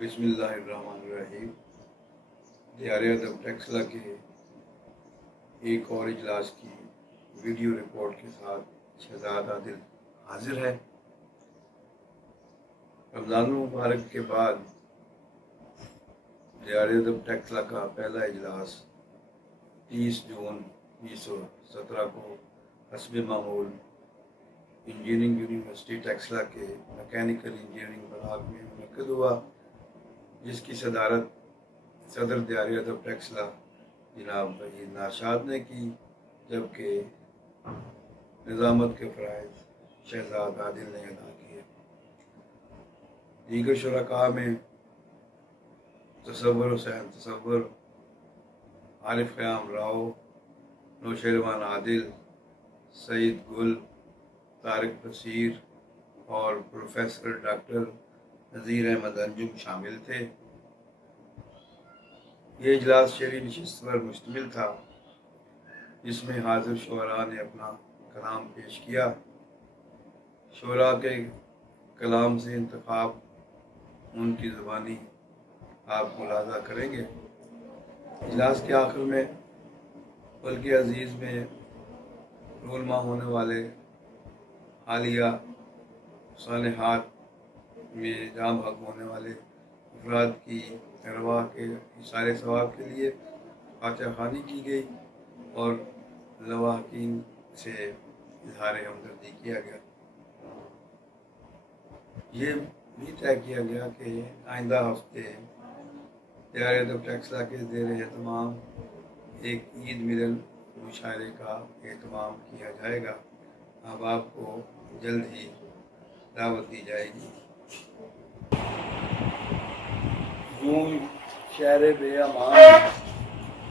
بسم اللہ الرحمن الرحیم۔ دیار ادب ٹیکسلا کے ایک اور اجلاس کی ویڈیو رپورٹ کے ساتھ شہزاد عادل حاضر ہے۔ رمضان المبارک کے بعد دیار ادب ٹیکسلا کا پہلا اجلاس 30 جون 2017 کو حسب معمول انجینئرنگ یونیورسٹی ٹیکسلا کے میکینیکل انجینئرنگ بلاک میں منعقد ہوا، جس کی صدارت صدر دیار ادب ٹیکسلا جناب وحید ناشاد نے کی، جبکہ نظامت کے فرائض شہزاد عادل نے ادا کیے۔ دیگر شرکاء میں تصور حسین تصور، عارف قیام راؤ، نوشیروان عادل، سعید گل، طارق بصیر اور پروفیسر ڈاکٹر نذیر احمد انجم شامل تھے۔ یہ اجلاس شعری نشست پر مشتمل تھا، جس میں حاضر شعراء نے اپنا کلام پیش کیا۔ شعراء کے کلام سے انتخاب ان کی زبانی آپ ملاحظہ کریں گے۔ اجلاس کے آخر میں بلکہ عزیز میں رونما ہونے والے حالیہ صالحات میں جام حق ہونے والے افراد کی ارواح کے اثار ثواب کے لیے فاتحہ خوانی کی گئی اور لواحقین سے اظہار ہمدردی کیا گیا۔ یہ بھی طے کیا گیا کہ آئندہ ہفتے دیار ادب ٹیکسلا کے زیر اہتمام ایک عید ملن مشاعرے کا اہتمام کیا جائے گا۔ اب آپ کو جلد ہی دعوت دی جائے گی۔ یوں شہر بے امان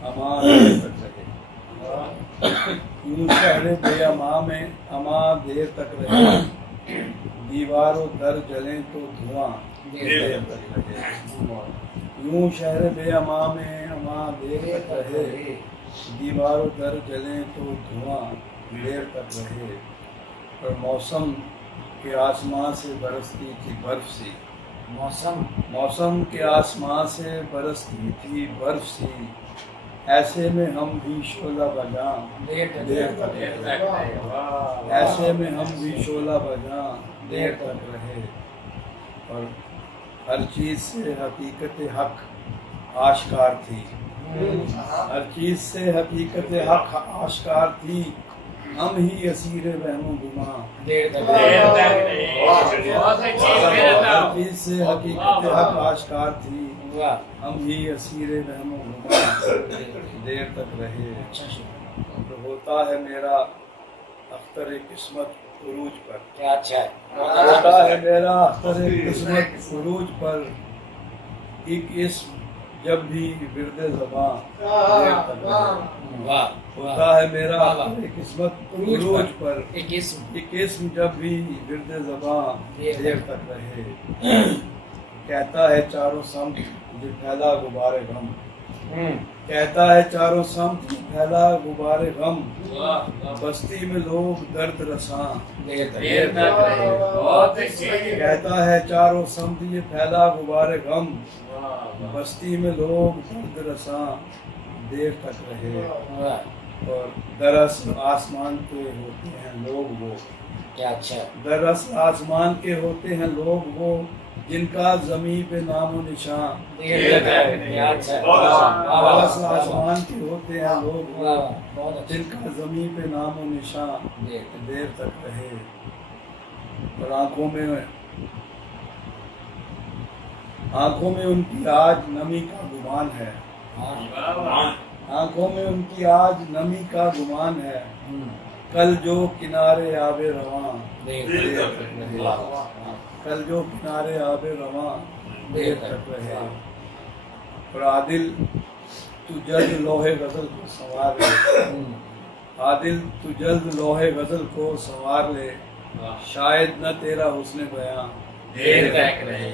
امان تک رہے، یوں شہر بے امان میں امان دیر تک رہے، دیوار و در جلیں تو دھواں دیر تک رہے۔ یوں شہر بے امان میں امان دیر تک رہے، دیوار و در جلیں تو دھواں دیر تک رہے۔ اور موسم کے آسمان سے برستی تھی برف سی، موسم کے آسمان سے برستی تھی برف سی، ایسے میں ہم بھی شعلہ بجاں دیر تک رہے، ایسے میں ہم بھی شعلہ بجاں دیر تک رہے۔ اور ہر چیز سے حقیقت حق آشکار تھی، ہر چیز سے حقیقت حق آشکار تھی، ہم ہی اسیر وہم و گماں دیر تک رہے۔ ہر چیز سے حقیقت حق آشکار تھی، ہم ہی اسیر وہم و گماں دیر تک رہے۔ ہوتا ہے میرا اختر قسمت عروج پر، ہوتا ہے میرا اختر قسمت عروج پر، ایک اسم جب بھی ورد زباں دیر تک رہے۔ ہوتا ہے میرا اختر قسمت عروج پر، ایک اسم جب بھی ورد زباں دیر تک رہے۔ کہتا ہے چاروں سمت یہ پھیلا غبار غم، کہتا ہے چاروں سمت یہ پھیلا غبار غم، بستی میں لوگ درد رساں دیر تک رہے۔ کہتا ہے چاروں سمت یہ پھیلا غبار غم، بستی میں لوگ درد رساں دیر تک رہے۔ اور دراصل آسمان کے ہوتے ہیں لوگ وہ، دراصل آسمان کے ہوتے ہیں لوگ وہ، جن کا زمین پہ نام و نشان دراصل آسمان کے ہوتے ہیں لوگ وہ، جن کا زمین پہ نام و نشان دیر تک رہے۔ اور آنکھوں میں ان کی آج نمی کا گمان ہے، آنکھوں میں ان کی آج نمی کا گمان ہے، کل جو کنارے آب رواں دیر تک رہے، کل جو کنارے آب رواں دیر تک رہے۔ اور عادل تو جلد لوح غزل کو سنوار لے، عادل تو جلد لوح غزل کو سنوار لے، شاید نہ تیرا حسن بیاں دیر تک رہے۔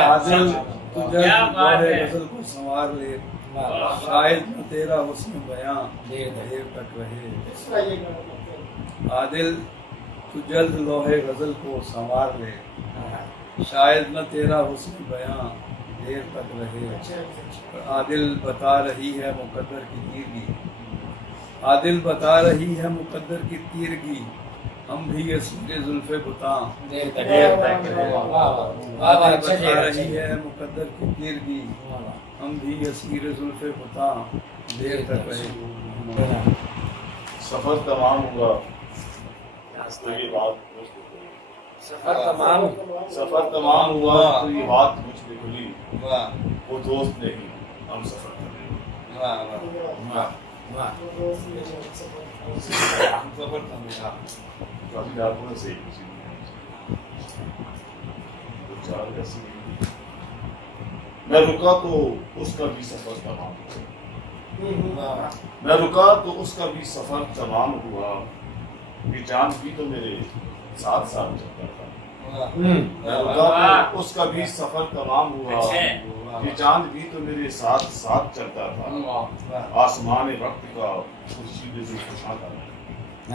عادل تو جلد لوح غزل کو سنوار لے، شاید نہ تیرا حسن بیاں دیر تک رہے۔ عادل تو جلد لوح غزل کو سنوار لے، شاید نہ تیرا حسن بیاں دیر تک رہے، اور عادل بتا رہی ہے مقدر کی تیرگی، عادل بتا رہی ہے مقدر کی تیرگی، ہم بھی اسیر زلف بتاں دیر تک عادل بتا رہی ہے مقدر کی تیرگی، ہم بھی اسیر زلف بتاں دیر تک رہے۔ سفر تمام ہوا تو یہ بات مجھ پہ کھلی، سفر تمام ہوا تو یہ بات مجھ پہ کھلی، وہ دوست نہیں ہم سفر کر رہے ہیں۔ کافی آپ نے صحیح کسی میں رکا تو اس کا بھی سفر تمام ہوا، میں رکا تو اس کا بھی سفر تمام ہوا، یہ چاند بھی تو میرے ساتھ ساتھ چلتا تھا، میں رکا تو اس کا بھی سفر تمام ہوا، یہ چاند بھی تو میرے ساتھ ساتھ چلتا تھا، آسمان وقت کا خورشید ذوالفقار تھا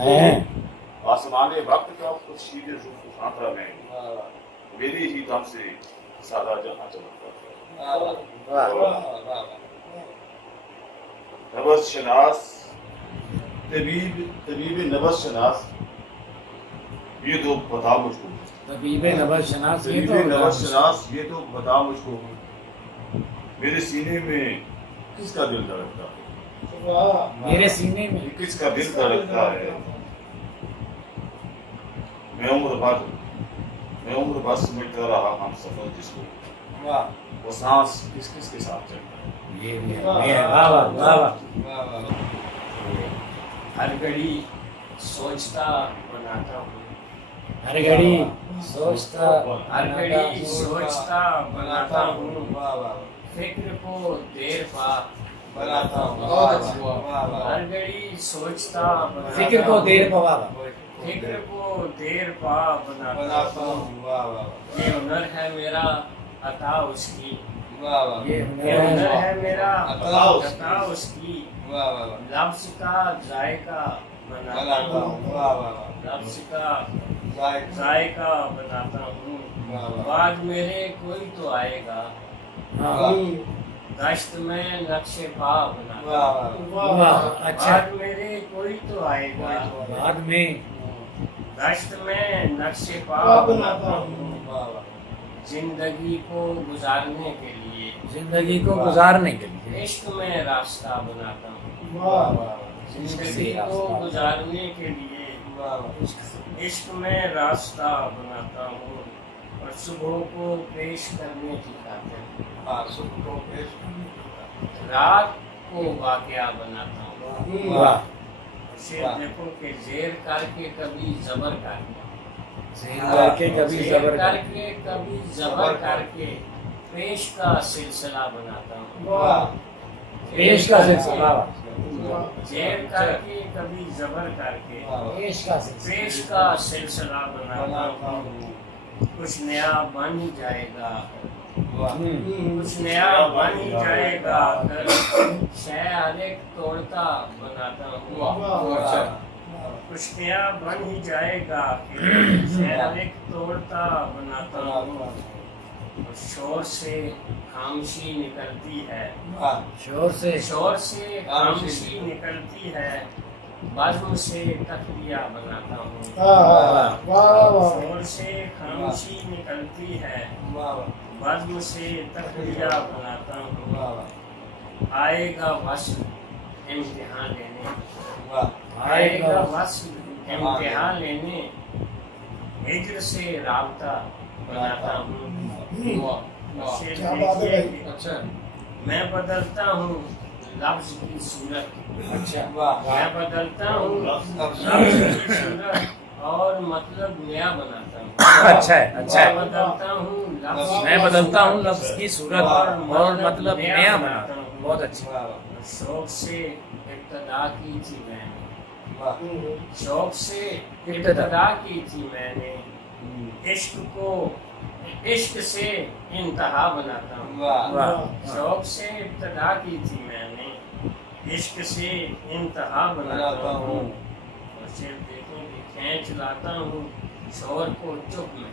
میں، آسمان وقت کا خورشید ذوالفقار تھا میں، میرے ہی دم سے سادہ جہاں چمکتا تھا۔ نبض شناس طبیب نبض شناس یہ تو بتا مجھ کو، طبیب نبض شناس طبیب نبض شناس یہ تو بتا مجھ کو، میرے سینے میں کس کا دل دھڑکتا ہے، میرے سینے میں کس کا دل دھڑکتا ہے، میں عمر بھر سمجھتا رہا ہم سفر جس کو، وہ سانس کس کس کے ساتھ چلتا ہے۔ یہ بھی ہے، ہر گھڑی سوچتا بناتا ہوں، ہر گھڑی سوچتا ہر گھڑی سوچتا بناتا ہوں، فکر کو دیر پا بناتا ہوں، ہر گھڑی سوچتا فکر کو دیر پوا، فکر کو دیر پا بناتا ہوں، یہ ہنر ہے میرا عطا اس کی، یہ یہ ہنر ہے میرا عطا عطا اس کی، لفظ کا ذائقہ بناتا ہوں، لفظ کا ذائقہ بناتا ہوں، بعد میرے کوئی تو آئے گا، گشت میں نقش پا بناتا ہوں، اچھا، بعد میرے کوئی تو آئے گا، بعد میں گشت میں نقش پا بناتا ہوں، زندگی کو گزارنے کے لیے، زندگی کو گزارنے کے لیے عشق میں راستہ بناتا ہوں، زندگی کو گزارنے کے لیے عشق میں راستہ بناتا ہوں، اور صبح کو پیش کرنے کی خاطر رات کو واقعہ بناتا ہوں، واہ، شعر دیکھو کہ زیر کر کے کبھی زبر کر کے، زیر کر کے کبھی زیر زبر کر کے کبھی زبر کر کے پیش کا سلسلہ بناتا ہوں، پیش کا سلسلہ، زیر کر کے کبھی زبر کر کے پیش کا سلسلہ، پیش کا سلسلہ بناتا ہوں، کچھ نیا بن ہی جائے گا، کچھ نیا بن ہی جائے گا، شے ہر ایک توڑتا بناتا ہوں، کچھ نیا بن ہی جائے گا، شے ہر ایک توڑتا بناتا ہوں، اور شور سے خاموشی نکلتی ہے، شور سے شور سے خاموشی نکلتی ہے، بزم سے تخلیہ بناتا ہوں، شور سے خاموشی نکلتی ہے، بزم سے تخلیہ بناتا ہوں، آئے گا وصل امتحان لینے، آئے گا وصل امتحان لینے، ہجر سے رابطہ بناتا ہوں، شعر دیکھیے کہ میں بدلتا ہوں لفظ کی صورت، میں بدلتا ہوں لفظ کی صورت اور مطلب نیا بناتا ہوں، اچھا ہے، اچھا ہے، میں بدلتا ہوں لفظ میں بدلتا ہوں لفظ کی صورت اور مطلب نیا بناتا ہوں، بہت اچھا، شوق سے ابتدا کی تھی میں نے، شوق سے ابتدا کی تھی میں نے، عشق سے انتہا بناتا ہوں، واہ، شوق سے ابتدا کی تھی میں نے، عشق سے انتہا بناتا ہوں، اور صرف دیکھیں کہ کھینچ لاتا ہوں شور کو چپ میں،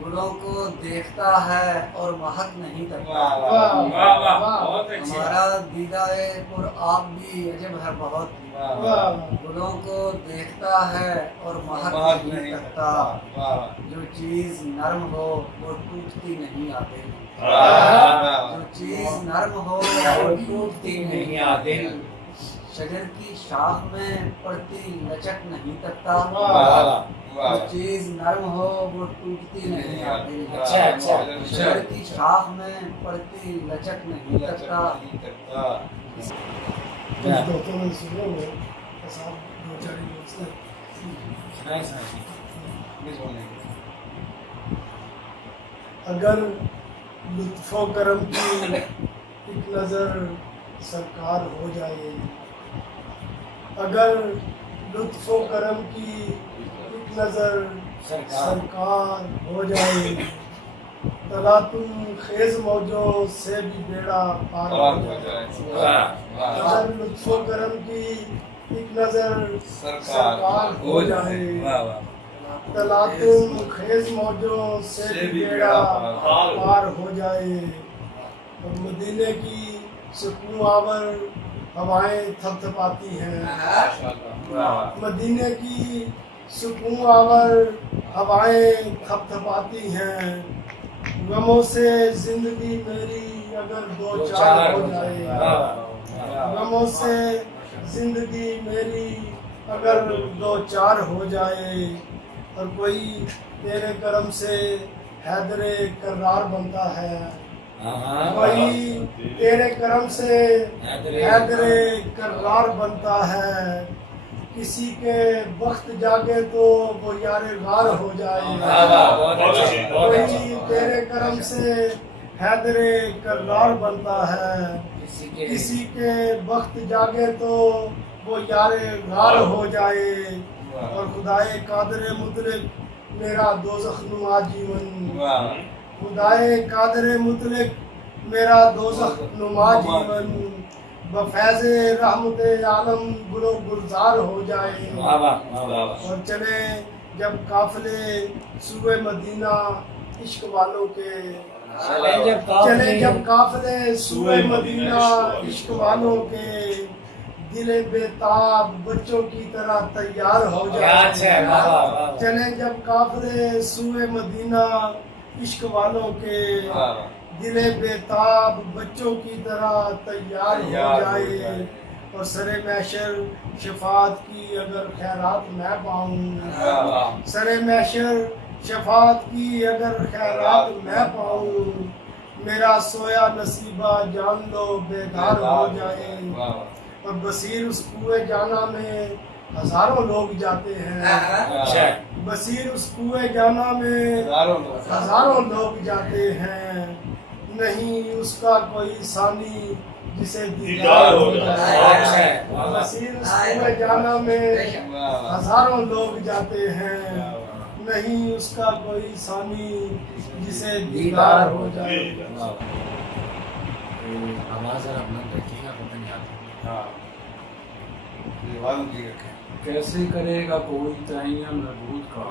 گلوں کو دیکھتا ہے اور مہک نہیں کرتا واہ واہ واہ واہ بہت اچھی ہمارا دیدہ پر آپ بھی عجب ہے بہت واہ گلوں کو دیکھتا ہے اور مہک نہیں کرتا واہ جو چیز نرم ہو وہ ٹوٹتی نہیں آتے جو چیز نرم ہو وہ ٹوٹتی نہیں آتے شجر کی شاخ میں پڑتی لچک نہیں تکتا جو چیز نرم ہو وہ ٹوٹتی نہیں آتی شجر کی شاخ میں پڑتی لچک نہیں تکتا اگر لطف و کرم کی ایک نظر سرکار ہو جائے اگر لطف و کرم کی ایک نظر سرکار ہو جائے تلاطم خیز موجوں سے بھی بیڑا پار ہو جائے اگر لطف و کرم کی ایک نظر سرکار ہو جائے تلاطم خیز موجوں سے بھی بیڑا پار ہو جائے اور مدینے کی سکون آور ہوائیں تھپ تھپاتی ہیں مدینے کی سکون آور ہوائیں تھپ تھپاتی ہیں غموں سے زندگی میری اگر دو چار ہو جائے غموں سے زندگی میری اگر دو چار ہو جائے اور کوئی تیرے کرم سے حیدر کرار بنتا ہے کوئی تیرے کرم سے حیدر کرار بنتا ہے کسی کے وقت جاگے تو وہ یار غار ہو جائے کوئی تیرے کرم سے حیدر کرار بنتا ہے کسی کے وقت جاگے تو وہ یار غار ہو جائے اور خدائے قادر مطلق میرا دوزخ نما جیون خدائے قادر مطلق میرا دوزخ نما جیون بفیض رحمت عالم گلو گلزار ہو جائے اور چلے جب قافلے سوئے مدینہ عشق والوں کے چلے جب قافلے سوئے مدینہ عشق والوں کے دل بے تاب بچوں کی طرح تیار ہو جائے چلے جب قافلے سوئے مدینہ عشق والوں کے دل بے تاب بچوں کی طرح تیار ہو جائے اور سر محشر شفاعت کی اگر خیرات میں پاؤں سر محشر شفاعت کی اگر خیرات میں پاؤں میرا سویا نصیبہ جان لو بیدار ہو جائے اور بصیر اس کوئے جانا میں ہزاروں لوگ جاتے ہیں بصیر اس کوئے جانا میں ہزاروں لوگ جاتے ہیں نہیں اس کا کوئی ثانی جسے دیدار ہو جائے بصیر اس کوئے جانا میں ہزاروں لوگ جاتے ہیں نہیں اس کا کوئی ثانی جسے دیدار ہو جائے آواز ذرا بلند رکھیے گا پتہ نہیں آتا کیسے کرے گا کوئی تعین حدود کا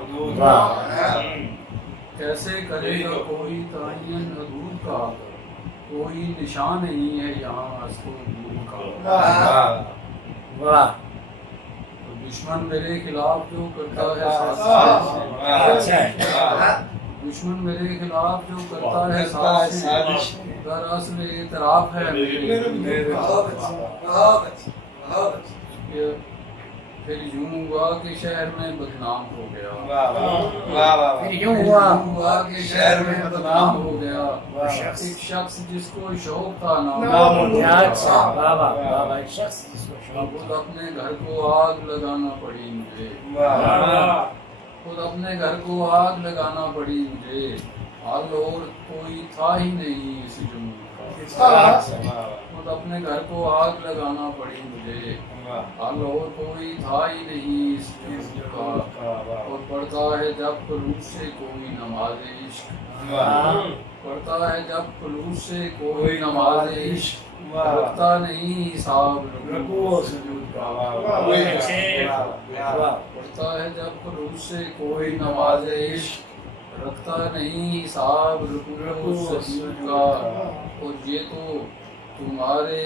کیسے کرے گا کوئی تعین حدود کا کوئی نشان نہیں ہے یہاں اس کو دور کا دشمن میرے خلاف جو کرتا ہے دشمن میرے خلاف جو کرتا ہے سازش دراصل اعتراف ہے پھر یوں ہوا کہ شہر میں بدنام ہو گیا پھر یوں ہوا کہ شہر میں بدنام ہو گیا ایک شخص جس کو شوق تھا نام خود اپنے گھر کو آگ لگانا پڑی مجھے خود اپنے گھر کو آگ لگانا پڑی مجھے حال اور کوئی تھا ہی نہیں اس جنون کا خود اپنے گھر کو آگ لگانا پڑی مجھے حال اور کوئی تھا ہی نہیں اس جنون کا اور پڑھتا ہے جب خلوص سے کوئی نماز عشق پڑھتا ہے جب خلوص سے کوئی نماز عشق رکھتا نہیں حساب رکوع سجود کا پڑھتا ہے جب خلوص سے کوئی نماز عشق رکھتا نہیں حساب رکوع و سجود کا، اور یہ تو تمہارے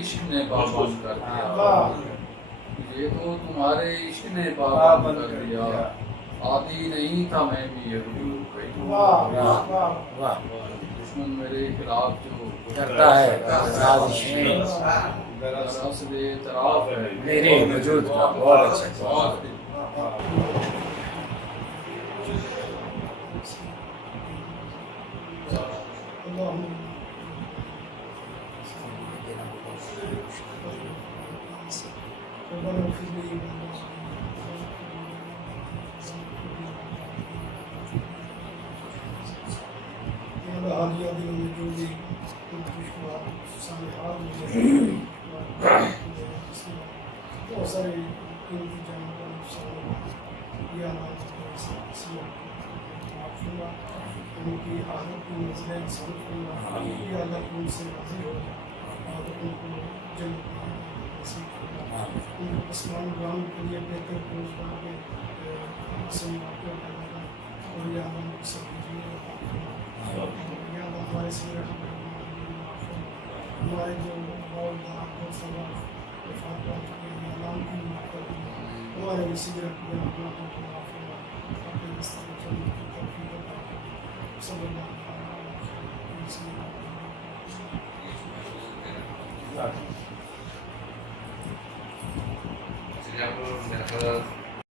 عشق نے پابند کر دیا، یہ تو تمہارے عشق نے پابند کر دیا، عادی نہیں تھا میں بھی رجوع کا، دشمن میرے خلاف جو کرتا ہے سازشیں، دراصل اعتراف ہے میرے وجود کا۔ بہت اچھا، بہت حالیہ دنوں میں جو بھی صالحات ملے بہت سارے قیمتی جانوں کا نقصان یا ان کی حالت کی نظریں صرف کرنا یا اللہ کو ان سے راضی ہو اور ان کو جنت نصیب کرنا، ان کو آسمان گراؤنڈ کے لیے بہتر روزگار کے حسن واقع کرنا، اور یا اللہ کو سب یا اللہ ہمارے سیرت ہمارے جو والدہ دوست وفات پا چکے ہیں اللہ کی معاف کر دیں، ہمارے بھی سیرت کو اپنا کو معاف کرنا، اپنے راستے پر چلنے کی توفیق عطا فرمائے۔ صلی اللہ علیہ وسلم۔ میرا